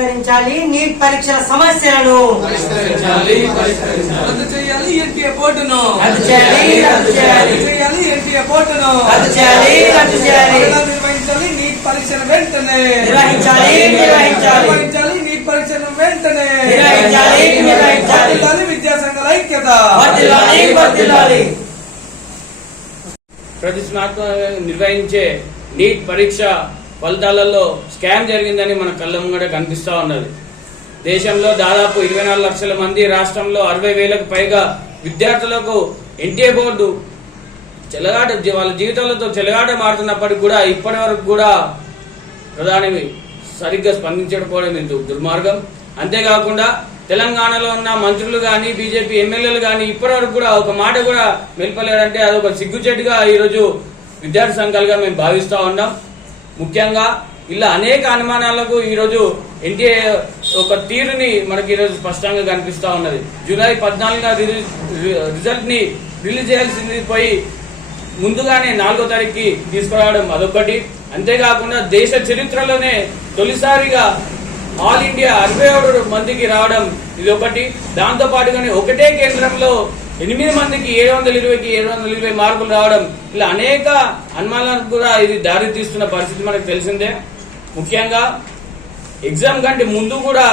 పరిష్కరించాలి నీట్ పరీక్షల సమస్యలను రద్దు చేయాలి ఎన్టీఏ బోర్డును రద్దు చేయాలి ఎన్టీఏ బోర్డును నిర్వహించాలి నీట్ పరీక్షను వెంటనే నిర్వహించాలి నీట్ పరీక్షను వెంటనే నిర్వహించాలి విద్యా సంఘాల ఐక్యత ప్రతిష్టాత్మకంగా నిర్వహించే నీట్ పరీక్ష ఫలితాలలో స్కామ్ జరిగిందని మన కళ్ళ ముంగట కనిపిస్తూ ఉన్నది. దేశంలో దాదాపు 24 లక్షల మంది, రాష్ట్రంలో 60,000కు పైగా విద్యార్థులకు ఎన్టీఏ బోర్డు వాళ్ళ జీవితాలతో చెలగాట మారుతున్నప్పటికీ కూడా ఇప్పటి వరకు కూడా ప్రధాని సరిగ్గా స్పందించకపోవడం ఎంతో దుర్మార్గం. అంతేకాకుండా తెలంగాణలో ఉన్న మంత్రులు కానీ బీజేపీ ఎమ్మెల్యేలు కానీ ఇప్పటి వరకు కూడా ఒక మాట కూడా మెల్పలేరంటే అదొక సిగ్గుచెట్టుగా ఈరోజు విద్యార్థి సంఘాలుగా మేము భావిస్తూ ఉన్నాం. ముఖ్యంగా ఇలా అనేక అనుమానాలకు ఈరోజు ఎన్టీఏ ఒక తీరుని మనకి ఈరోజు స్పష్టంగా కనిపిస్తూ ఉన్నది. జూలై 14న రిజల్ట్ ని రిలీజ్ చేయాల్సింది పోయి ముందుగానే 4వ తారీఖుకి తీసుకురావడం అదొకటి. అంతేకాకుండా దేశ చరిత్రలోనే తొలిసారిగా ఆల్ ఇండియా 67 మందికి రావడం ఇది ఒకటి. దాంతో పాటుగానే ఒకటే కేంద్రంలో 8 మందికి 720కి 720 మార్కులు రావడం, ఇలా అనేక అనుమానాలకు కూడా ఇది దారి తీస్తున్న పరిస్థితి మనకు తెలిసిందే. ముఖ్యంగా ఎగ్జామ్ కంటే ముందు కూడా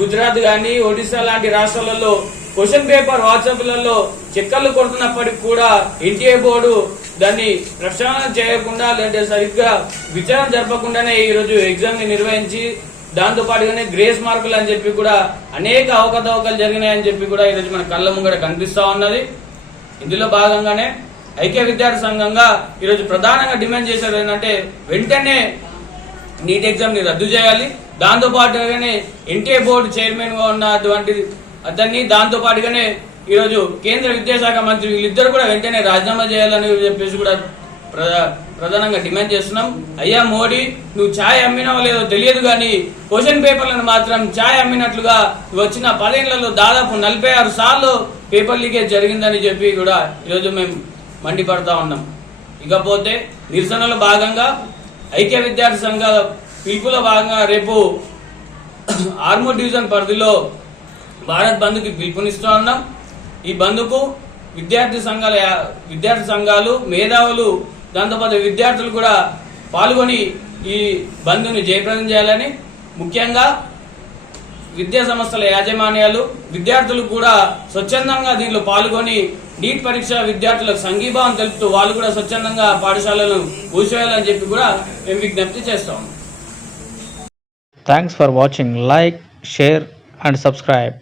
గుజరాత్ కానీ ఒడిశా లాంటి రాష్ట్రాలలో క్వశ్చన్ పేపర్ వాట్సాప్లలో చెక్కర్లు కొడుతున్నప్పటికీ కూడా ఎన్టీఏ బోర్డు దాన్ని ప్రక్షాళన చేయకుండా లేదంటే సరిగ్గా విచారణ జరపకుండానే ఈరోజు ఎగ్జామ్ ని నిర్వహించి దాంతో పాటుగానే గ్రేస్ మార్కులు అని చెప్పి కూడా అనేక అవకతవకలు జరిగినాయని చెప్పి కూడా ఈరోజు మన కళ్ళ ముంగడ కనిపిస్తా ఉన్నది. ఇందులో భాగంగానే ఐక్య విద్యార్థి సంఘంగా ఈరోజు ప్రధానంగా డిమాండ్ చేసేది ఏంటంటే వెంటనే నీట్ ఎగ్జామ్ ని రద్దు చేయాలి. దాంతో పాటుగానే ఎన్టీఏ బోర్డు చైర్మన్ గా ఉన్నటువంటి అతన్ని, దాంతో పాటుగానే ఈరోజు కేంద్ర విద్యాశాఖ మంత్రి వీళ్ళిద్దరు కూడా వెంటనే రాజీనామా చేయాలని చెప్పేసి కూడా ప్రధానంగా డిమాండ్ చేస్తున్నాం. అయ్యా మోడీ, నువ్వు ఛాయ్ అమ్మినావో లేదో తెలియదు కానీ క్వశ్చన్ పేపర్లను మాత్రం ఛాయ్ అమ్మినట్లుగా వచ్చిన 10 ఏళ్లలో దాదాపు 46 సార్లు పేపర్ లీకేజ్ జరిగిందని చెప్పి కూడా ఈరోజు మేము మండిపడతా ఉన్నాం. ఇకపోతే నిరసనలో భాగంగా ఐక్య విద్యార్థి సంఘాల పిలుపులో భాగంగా రేపు ఆర్మూర్ డివిజన్ పరిధిలో భారత్ బంద్కి పిలుపునిస్తూ ఉన్నాం. ఈ బంద్కు విద్యార్థి సంఘాలు, మేధావులు, దాంతోపాటు విద్యార్థులు కూడా పాల్గొని ఈ బంద్ని జయప్రదం చేయాలని, ముఖ్యంగా విద్యా సంస్థల యాజమాన్యాలు, విద్యార్థులు కూడా స్వచ్ఛందంగా దీనిలో పాల్గొని నీట్ పరీక్ష విద్యార్థులకు సంఘీభావం తెలుపుతూ వాళ్ళు కూడా స్వచ్ఛందంగా పాఠశాలను మూసివేయాలని చెప్పి కూడా మేము విజ్ఞప్తి చేస్తాం. Thanks for watching. Like, share and subscribe.